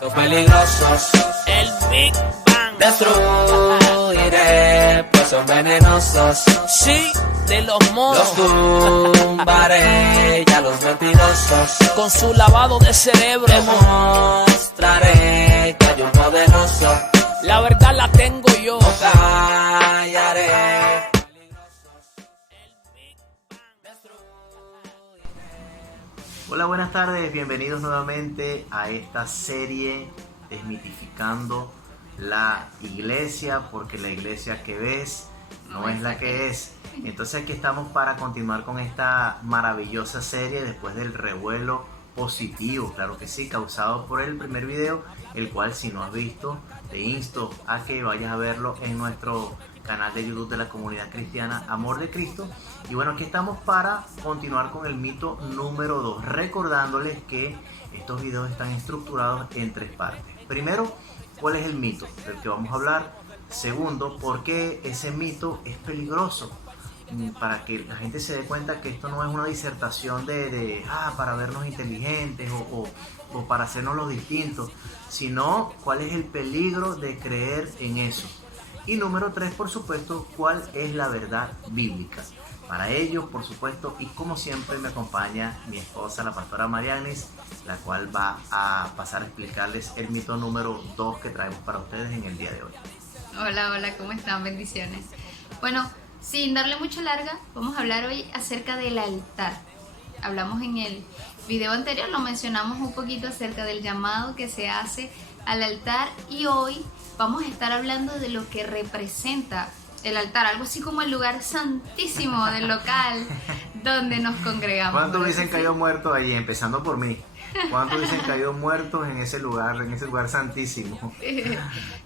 Los peligrosos, El Big Bang. destruiré, pues son venenosos. Sí, de los monos. Los tumbaré, ya los mentirosos. Con su lavado de cerebro. Demostraré que hay un poderoso. La verdad la tengo yo. No callaré. Hola, buenas tardes, bienvenidos nuevamente a esta serie Desmitificando la Iglesia, porque la iglesia que ves no es la que es. Entonces aquí estamos para continuar con esta maravillosa serie después del revuelo positivo, claro que sí, causado por el primer video, el cual si no has visto te insto a que vayas a verlo en nuestro canal de YouTube de la comunidad cristiana Amor de Cristo. Y bueno, aquí estamos para continuar con el mito número 2, recordándoles que estos videos están estructurados en 3 partes. Primero, ¿cuál es el mito del que vamos a hablar? Segundo, ¿por qué ese mito es peligroso? Para que la gente se dé cuenta que esto no es una disertación para vernos inteligentes o para hacernos los distintos, sino cuál es el peligro de creer en eso. Y número 3, por supuesto, cuál es la verdad bíblica. Para ello, por supuesto, y como siempre me acompaña mi esposa, la pastora Marianis, la cual va a pasar a explicarles el mito número 2 que traemos para ustedes en el día de hoy. Hola, ¿cómo están? Bendiciones. Bueno, sin darle mucha larga, vamos a hablar hoy acerca del altar. Hablamos en el video anterior, lo mencionamos un poquito acerca del llamado que se hace al altar, y hoy vamos a estar hablando de lo que representa el altar, algo así como el lugar santísimo del local donde nos congregamos. ¿Cuántos dicen caído muertos allí? Empezando por mí. ¿Cuántos dicen caído muertos en ese lugar santísimo?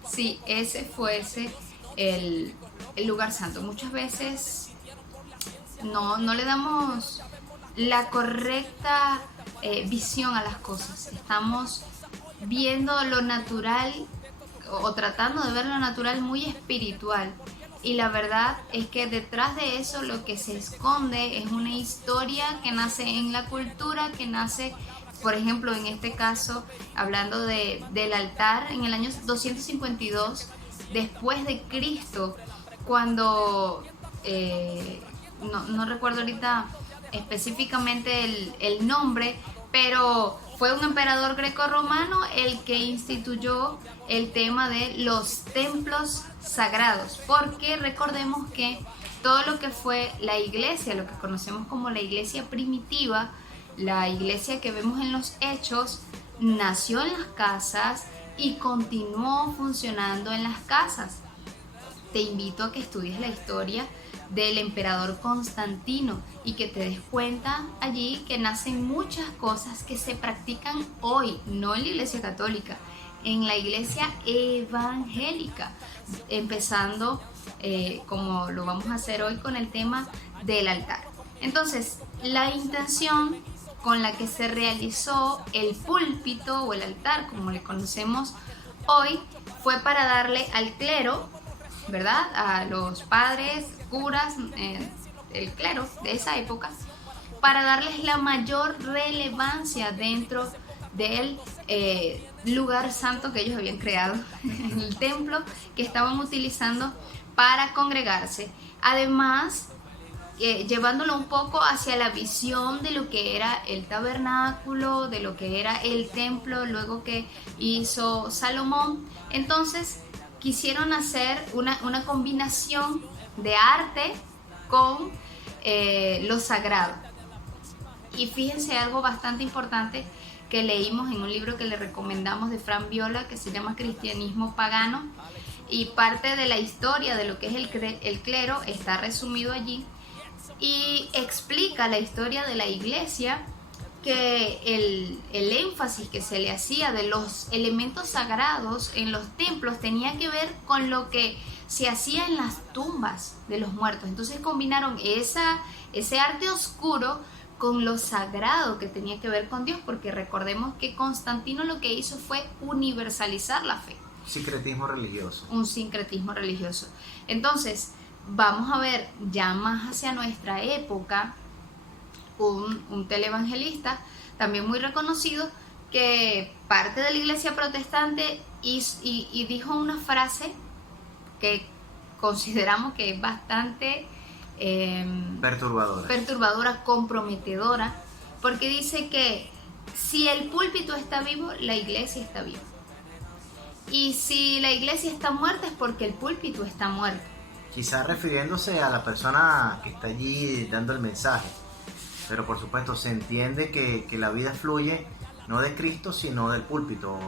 Sí, ese fuese el lugar santo. Muchas veces no le damos la correcta visión a las cosas. Estamos viendo lo natural o tratando de ver lo natural muy espiritual, y la verdad es que detrás de eso lo que se esconde es una historia que nace en la cultura, que nace, por ejemplo, en este caso, hablando del altar, en el año 252 después de Cristo, cuando no recuerdo ahorita específicamente el nombre, pero fue un emperador grecorromano el que instituyó el tema de los templos sagrados, porque recordemos que todo lo que fue la iglesia, lo que conocemos como la iglesia primitiva, la iglesia que vemos en los Hechos, nació en las casas y continuó funcionando en las casas. Te invito a que estudies la historia del emperador Constantino y que te des cuenta allí que nacen muchas cosas que se practican hoy, no en la iglesia católica, en la iglesia evangélica, empezando como lo vamos a hacer hoy con el tema del altar. Entonces, la intención con la que se realizó el púlpito o el altar, como le conocemos hoy, fue para darle al clero, ¿verdad?, a los padres, curas, el clero de esa época, para darles la mayor relevancia dentro del lugar santo que ellos habían creado, el templo que estaban utilizando para congregarse. Además, llevándolo un poco hacia la visión de lo que era el tabernáculo, de lo que era el templo luego que hizo Salomón. Entonces quisieron hacer una combinación de arte con lo sagrado. Y fíjense algo bastante importante que leímos en un libro que le recomendamos de Fran Viola, que se llama Cristianismo Pagano, y parte de la historia de lo que es el clero está resumido allí, y explica la historia de la iglesia, que el énfasis que se le hacía de los elementos sagrados en los templos tenía que ver con lo que se hacía en las tumbas de los muertos. Entonces combinaron ese arte oscuro con lo sagrado que tenía que ver con Dios, porque recordemos que Constantino lo que hizo fue universalizar la fe. Sincretismo religioso. Un sincretismo religioso. Entonces, vamos a ver ya más hacia nuestra época un televangelista también muy reconocido, que parte de la iglesia protestante y dijo una frase que consideramos que es bastante perturbadora, comprometedora, porque dice que si el púlpito está vivo, la iglesia está viva. Y si la iglesia está muerta es porque el púlpito está muerto. Quizás refiriéndose a la persona que está allí dando el mensaje. Pero por supuesto se entiende que la vida fluye no de Cristo, sino del púlpito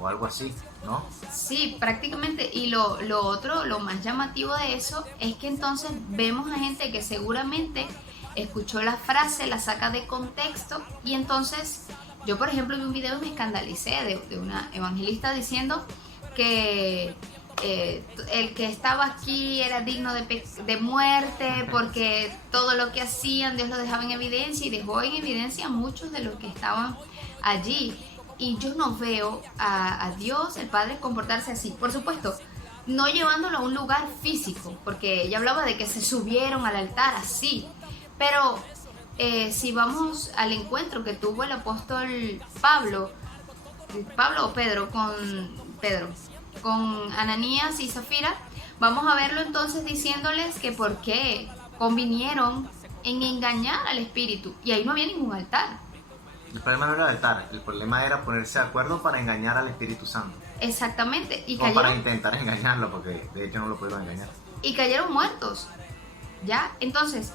o algo así, ¿no? Sí, prácticamente. Y lo otro, lo más llamativo de eso, es que entonces vemos a gente que seguramente escuchó la frase, la saca de contexto, y entonces yo, por ejemplo, vi un video y me escandalicé de una evangelista diciendo que el que estaba aquí era digno de muerte porque todo lo que hacían Dios lo dejaba en evidencia, y dejó en evidencia a muchos de los que estaban allí. Y yo no veo a Dios, el Padre, comportarse así. Por supuesto, no llevándolo a un lugar físico, porque ella hablaba de que se subieron al altar así. Pero si vamos al encuentro que tuvo el apóstol Pablo o Pedro, con Ananías y Zafira, vamos a verlo entonces diciéndoles que por qué convinieron en engañar al Espíritu. Y ahí no había ningún altar. El problema no era el altar, el problema era ponerse de acuerdo para engañar al Espíritu Santo. Exactamente. Y o para intentar engañarlo, porque de hecho no lo pudieron engañar. Y cayeron muertos, ¿ya? Entonces,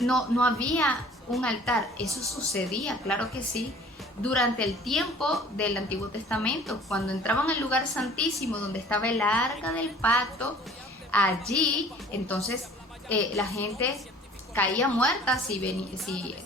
no había un altar. Eso sucedía, claro que sí, durante el tiempo del Antiguo Testamento, cuando entraban al lugar santísimo donde estaba el arca del pacto. Allí entonces la gente caía muerta si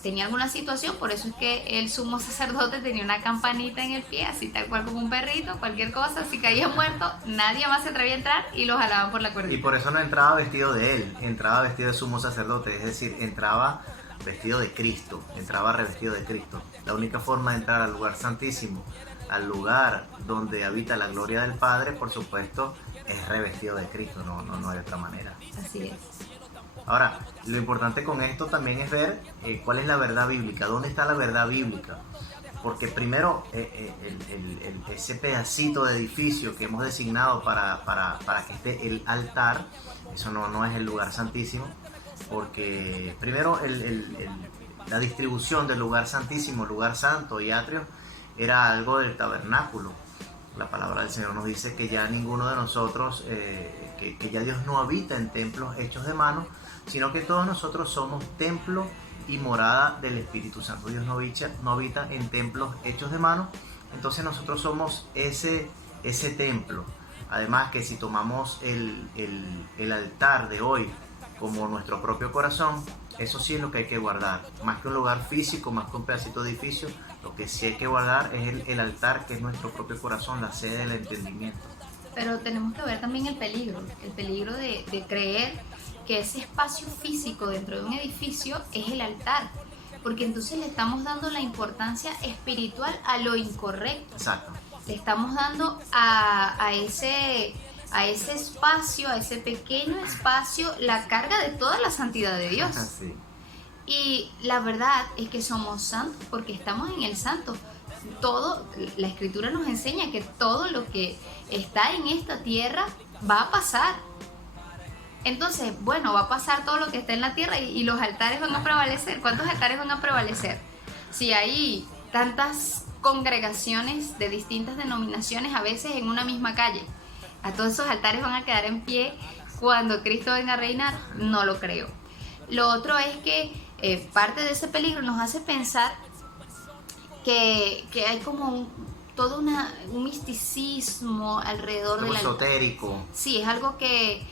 tenía alguna situación. Por eso es que el sumo sacerdote tenía una campanita en el pie, así tal cual como un perrito, cualquier cosa, si caía muerto nadie más se atrevía a entrar y lo jalaban por la cuerdita. Y por eso no entraba vestido de él, entraba vestido de sumo sacerdote, es decir, entraba vestido de Cristo, entraba revestido de Cristo. La única forma de entrar al lugar santísimo, al lugar donde habita la gloria del Padre, por supuesto, es revestido de Cristo, no hay otra manera. Así es. Ahora, lo importante con esto también es ver cuál es la verdad bíblica, dónde está la verdad bíblica. Porque primero, ese pedacito de edificio que hemos designado para que esté el altar, eso no es el lugar santísimo. Porque primero la distribución del lugar santísimo, lugar santo y atrio era algo del tabernáculo. La palabra del Señor nos dice que ya ninguno de nosotros, que ya Dios no habita en templos hechos de mano, sino que todos nosotros somos templo y morada del Espíritu Santo. Dios no habita en templos hechos de mano, entonces nosotros somos ese templo. Además que si tomamos el altar de hoy como nuestro propio corazón, eso sí es lo que hay que guardar. Más que un lugar físico, más que un pedacito de edificio, lo que sí hay que guardar es el altar, que es nuestro propio corazón, la sede del entendimiento. Pero tenemos que ver también el peligro de creer que ese espacio físico dentro de un edificio es el altar, porque entonces le estamos dando la importancia espiritual a lo incorrecto. Exacto. Le estamos dando a ese espacio, a ese pequeño espacio, la carga de toda la santidad de Dios. Sí. Y la verdad es que somos santos porque estamos en el santo. La Escritura nos enseña que todo lo que está en esta tierra va a pasar. Entonces, bueno, va a pasar todo lo que está en la tierra y los altares van a prevalecer. ¿Cuántos altares van a prevalecer? Si hay tantas congregaciones de distintas denominaciones, a veces en una misma calle, ¿a todos esos altares van a quedar en pie cuando Cristo venga a reinar? No lo creo. Lo otro es que parte de ese peligro nos hace pensar que hay como todo un misticismo alrededor de la... esotérico. Sí, es algo que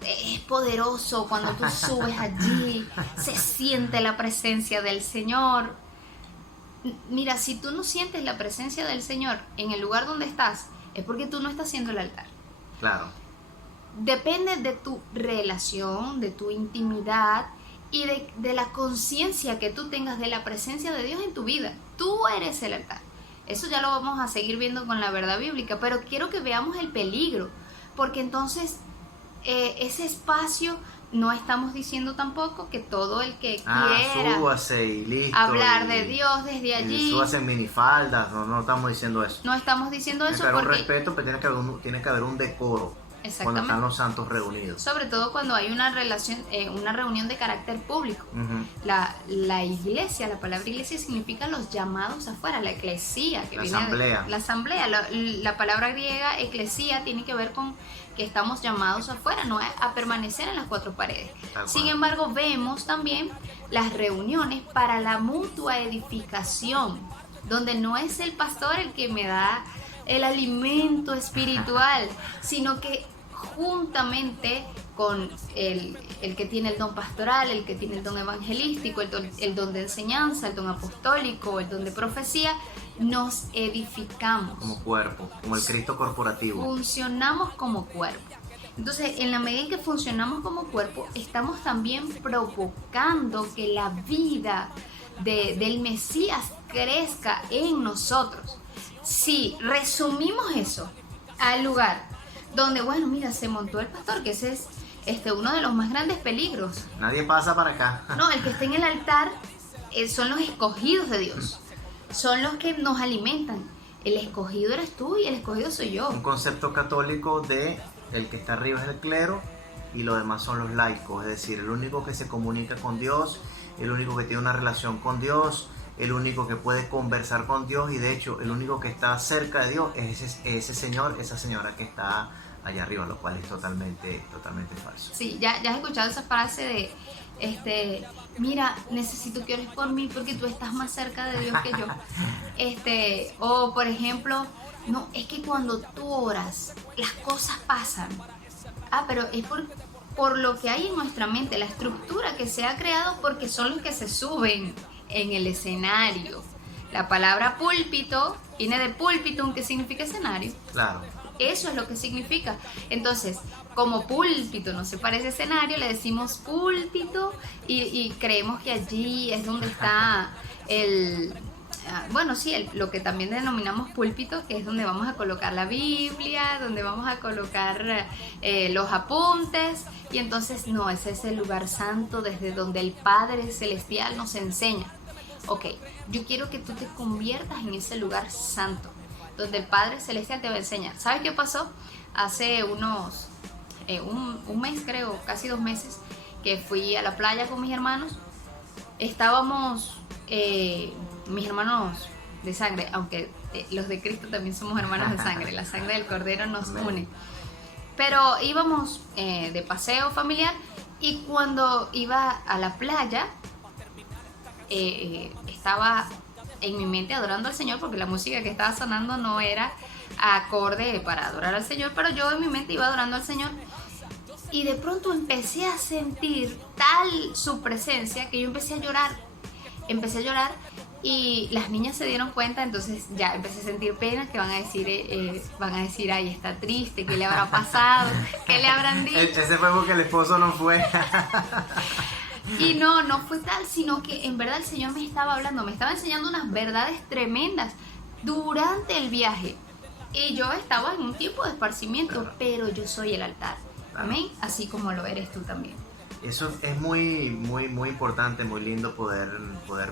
es poderoso. Cuando tú subes allí, se siente la presencia del Señor. Mira, si tú no sientes la presencia del Señor en el lugar donde estás, es porque tú no estás haciendo el altar. Claro. Depende de tu relación, de tu intimidad y de la conciencia que tú tengas de la presencia de Dios en tu vida. Tú eres el altar. Eso ya lo vamos a seguir viendo con la verdad bíblica, pero quiero que veamos el peligro, porque entonces ese espacio no estamos diciendo tampoco que todo el que quiera súbase y listo. hablar de Dios desde allí. Súbase en minifaldas, no estamos diciendo eso. No estamos diciendo eso Tiene que haber porque... un respeto, pero tiene que haber un decoro cuando están los santos reunidos. Sobre todo cuando hay una reunión de carácter público. Ujú. La iglesia, la palabra iglesia significa los llamados afuera, la eclesía, que La viene asamblea. la asamblea. La palabra griega eclesía tiene que ver con que estamos llamados afuera, no a permanecer en las cuatro paredes. Tal Sin cual. embargo, vemos también las reuniones para la mutua edificación, donde no es el pastor el que me da el alimento espiritual, sino que juntamente con el que tiene el don pastoral, el que tiene el don evangelístico, el don de enseñanza, el don apostólico, el don de profecía, nos edificamos. Como cuerpo, como el Cristo corporativo. Funcionamos como cuerpo. Entonces, en la medida en que funcionamos como cuerpo, estamos también provocando que la vida del Mesías crezca en nosotros. Si resumimos eso al lugar donde, bueno, mira, se montó el pastor, que ese es uno de los más grandes peligros. Nadie pasa para acá. No, el que está en el altar son los escogidos de Dios. Son los que nos alimentan. El escogido eres tú y el escogido soy yo. Un concepto católico de el que está arriba es el clero y los demás son los laicos, es decir, el único que se comunica con Dios, el único que tiene una relación con Dios, el único que puede conversar con Dios y de hecho el único que está cerca de Dios es ese señor, esa señora que está allá arriba, lo cual es totalmente falso. Sí, ya has escuchado esa frase de mira, necesito que ores por mí porque tú estás más cerca de Dios que yo. O por ejemplo, no, es que cuando tú oras, las cosas pasan. Pero es por lo que hay en nuestra mente, la estructura que se ha creado, porque son los que se suben en el escenario. La palabra púlpito viene de púlpitum, que significa escenario. Claro. Eso es lo que significa. Entonces, como púlpito no se parece a escenario, le decimos púlpito y creemos que allí es donde está lo que también denominamos púlpito, que es donde vamos a colocar la Biblia, donde vamos a colocar los apuntes, y entonces no, ese es el lugar santo desde donde el Padre Celestial nos enseña. Ok, yo quiero que tú te conviertas en ese lugar santo, donde el Padre Celestial te va a enseñar. ¿Sabes qué pasó? Hace unos, un mes creo, casi 2 meses, que fui a la playa con mis hermanos. Estábamos, mis hermanos de sangre, aunque los de Cristo también somos hermanos de sangre, la sangre del Cordero nos une. Pero íbamos de paseo familiar y cuando iba a la playa, estaba en mi mente adorando al Señor, porque la música que estaba sonando no era acorde para adorar al Señor, pero yo en mi mente iba adorando al Señor y de pronto empecé a sentir tal su presencia que yo empecé a llorar y las niñas se dieron cuenta, entonces ya empecé a sentir pena, que van a decir, ay, está triste, ¿qué le habrá pasado? ¿Qué le habrán dicho? Ese fue porque el esposo no fue. Y no fue tal, sino que en verdad el Señor me estaba hablando, me estaba enseñando unas verdades tremendas durante el viaje. Y yo estaba en un tiempo de esparcimiento, claro, pero yo soy el altar. Claro. Amén, así como lo eres tú también. Eso es muy importante, muy lindo poder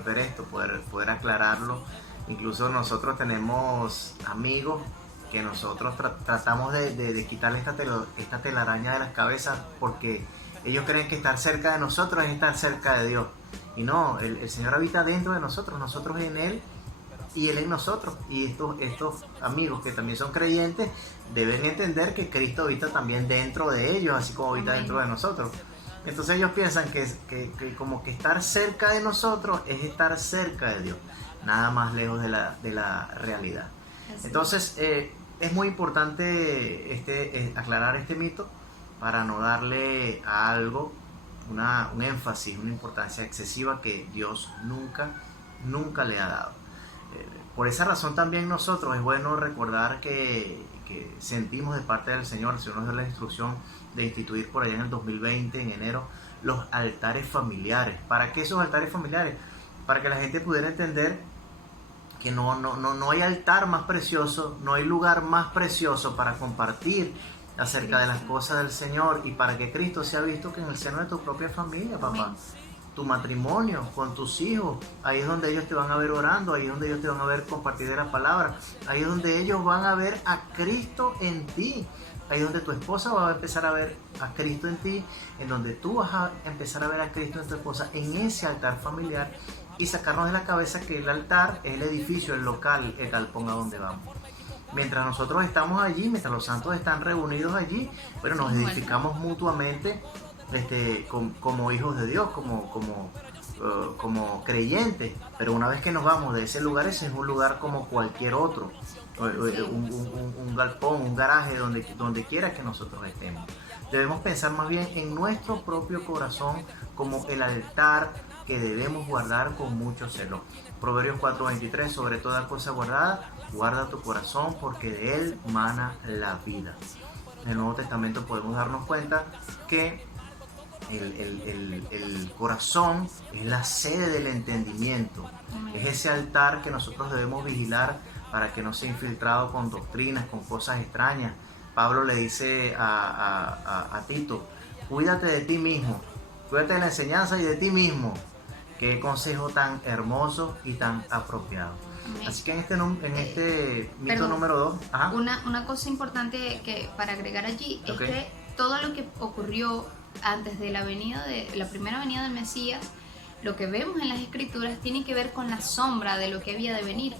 ver esto, poder aclararlo. Incluso nosotros tenemos amigos que nosotros tratamos de quitarle esta telaraña de las cabezas, porque ellos creen que estar cerca de nosotros es estar cerca de Dios. Y no, el Señor habita dentro de nosotros en Él y Él en nosotros. Y estos amigos que también son creyentes deben entender que Cristo habita también dentro de ellos, así como habita dentro de nosotros. Entonces ellos piensan que como que estar cerca de nosotros es estar cerca de Dios, nada más lejos de la realidad. Entonces es muy importante aclarar este mito, para no darle a algo un énfasis, una importancia excesiva que Dios nunca le ha dado. Por esa razón también nosotros es bueno recordar que sentimos de parte del Señor, el Señor nos dio la instrucción de instituir por allá en el 2020, en enero, los altares familiares. ¿Para qué esos altares familiares? Para que la gente pudiera entender que no hay altar más precioso, no hay lugar más precioso para compartir acerca de las cosas del Señor y para que Cristo sea visto que en el seno de tu propia familia, papá. Amén. Tu matrimonio, con tus hijos, ahí es donde ellos te van a ver orando, ahí es donde ellos te van a ver compartir de la palabra, ahí es donde ellos van a ver a Cristo en ti, ahí es donde tu esposa va a empezar a ver a Cristo en ti, en donde tú vas a empezar a ver a Cristo en tu esposa, en ese altar familiar, y sacarnos de la cabeza que el altar es el edificio, el local, el galpón a donde vamos. Mientras nosotros estamos allí, mientras los santos están reunidos allí, bueno, nos edificamos mutuamente como hijos de Dios, como creyentes, pero una vez que nos vamos de ese lugar, ese es un lugar como cualquier otro, un galpón, un garaje, donde quiera que nosotros estemos. Debemos pensar más bien en nuestro propio corazón como el altar que debemos guardar con mucho celo. Proverbios 4:23, sobre toda cosa guardada, guarda tu corazón porque de él mana la vida. En el Nuevo Testamento podemos darnos cuenta que el corazón es la sede del entendimiento, es ese altar que nosotros debemos vigilar para que no sea infiltrado con doctrinas, con cosas extrañas. Pablo le dice a Tito, cuídate de ti mismo, cuídate de la enseñanza y de ti mismo. Qué consejo tan hermoso y tan apropiado. Amén. Así que en este mito número 2, una cosa importante que para agregar allí es que todo lo que ocurrió antes de la primera venida del Mesías, lo que vemos en las Escrituras tiene que ver con la sombra de lo que había de venir.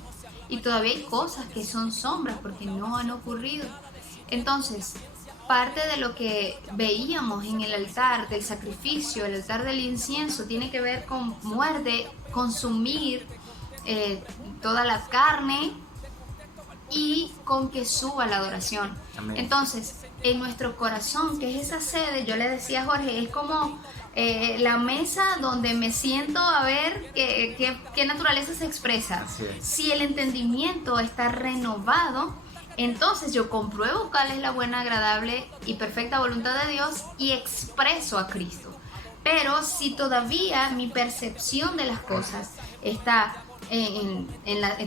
Y todavía hay cosas que son sombras porque no han ocurrido. Entonces, parte de lo que veíamos en el altar del sacrificio, el altar del incienso, tiene que ver con muerte, consumir toda la carne y con que suba la adoración. Amén. Entonces, en nuestro corazón, que es esa sede, yo le decía a Jorge, es como la mesa donde me siento a ver qué naturaleza se expresa. Si el entendimiento está renovado, entonces yo compruebo cuál es la buena, agradable y perfecta voluntad de Dios y expreso a Cristo. Pero si todavía mi percepción de las cosas está en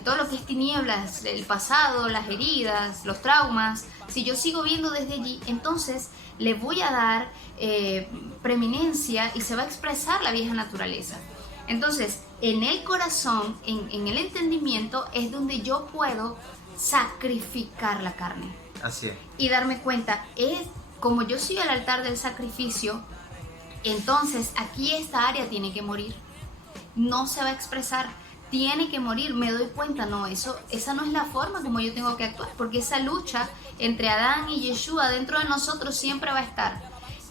todo lo que es tinieblas, el pasado, las heridas, los traumas, si yo sigo viendo desde allí, entonces le voy a dar preeminencia y se va a expresar la vieja naturaleza. Entonces, en el corazón, en el entendimiento, es donde yo puedo sacrificar la carne. Así es. Y darme cuenta, como yo soy el altar del sacrificio, entonces aquí esta área tiene que morir. No se va a expresar, tiene que morir. Me doy cuenta, esa no es la forma como yo tengo que actuar, porque esa lucha entre Adán y Yeshua dentro de nosotros siempre va a estar.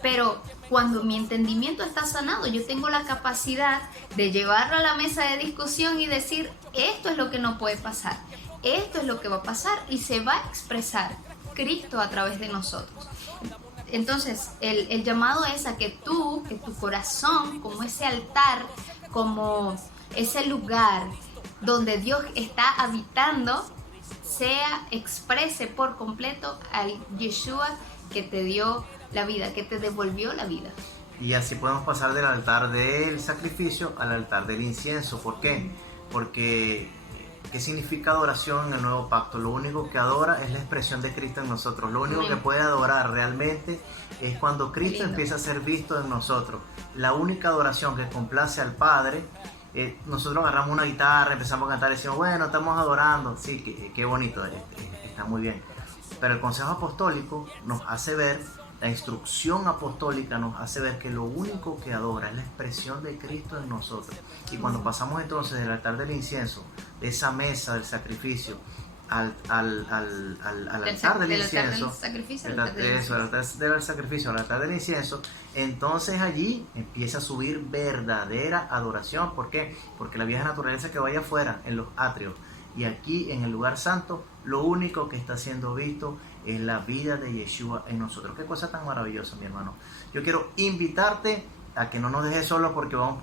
Pero cuando mi entendimiento está sanado, yo tengo la capacidad de llevarlo a la mesa de discusión y decir, esto es lo que no puede pasar, esto es lo que va a pasar, y se va a expresar Cristo a través de nosotros. Entonces, el llamado es a que tu corazón, como ese altar, como ese lugar donde Dios está habitando, exprese por completo al Yeshua que te dio la vida, que te devolvió la vida. Y así podemos pasar del altar del sacrificio al altar del incienso. ¿Por qué? Porque ¿qué significa adoración en el nuevo pacto? Lo único que adora es la expresión de Cristo en nosotros. Lo único que puede adorar realmente es cuando Cristo empieza a ser visto en nosotros. La única adoración que complace al Padre, nosotros agarramos una guitarra, empezamos a cantar y decimos, bueno, estamos adorando. Sí, qué bonito, está muy bien. Pero el consejo apostólico nos hace ver, la instrucción apostólica nos hace ver que lo único que adora es la expresión de Cristo en nosotros. Y cuando pasamos entonces del altar del incienso, de esa mesa del sacrificio, al altar del incienso, al altar del incienso, entonces allí empieza a subir verdadera adoración. ¿Por qué? Porque la vieja naturaleza que vaya afuera, en los atrios, y aquí en el lugar santo, lo único que está siendo visto es la vida de Yeshua en nosotros. Qué cosa tan maravillosa, mi hermano. Yo quiero invitarte a que no nos dejes solos, porque vamos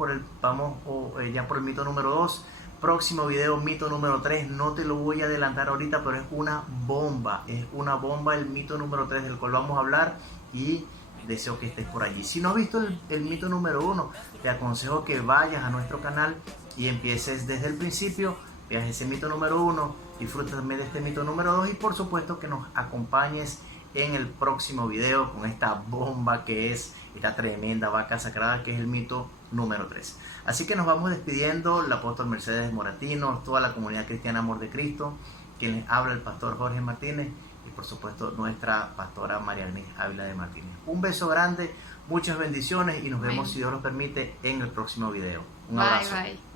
ya por el mito número 2. Próximo video, mito número 3. No te lo voy a adelantar ahorita, pero es una bomba el mito número 3 del cual vamos a hablar, y deseo que estés por allí. Si no has visto el mito número 1, te aconsejo que vayas a nuestro canal y empieces desde el principio. Veas ese mito número 1, disfruta también de este mito número 2 y por supuesto que nos acompañes en el próximo video con esta bomba que es esta tremenda vaca sagrada, que es el mito número 3. Así que nos vamos despidiendo, el apóstol Mercedes Moratino, toda la comunidad cristiana Amor de Cristo, quien les habla el pastor Jorge Martínez y por supuesto nuestra pastora María Agnes Ávila de Martínez. Un beso grande, muchas bendiciones y nos vemos, si Dios lo permite, en el próximo video. Un abrazo. Bye.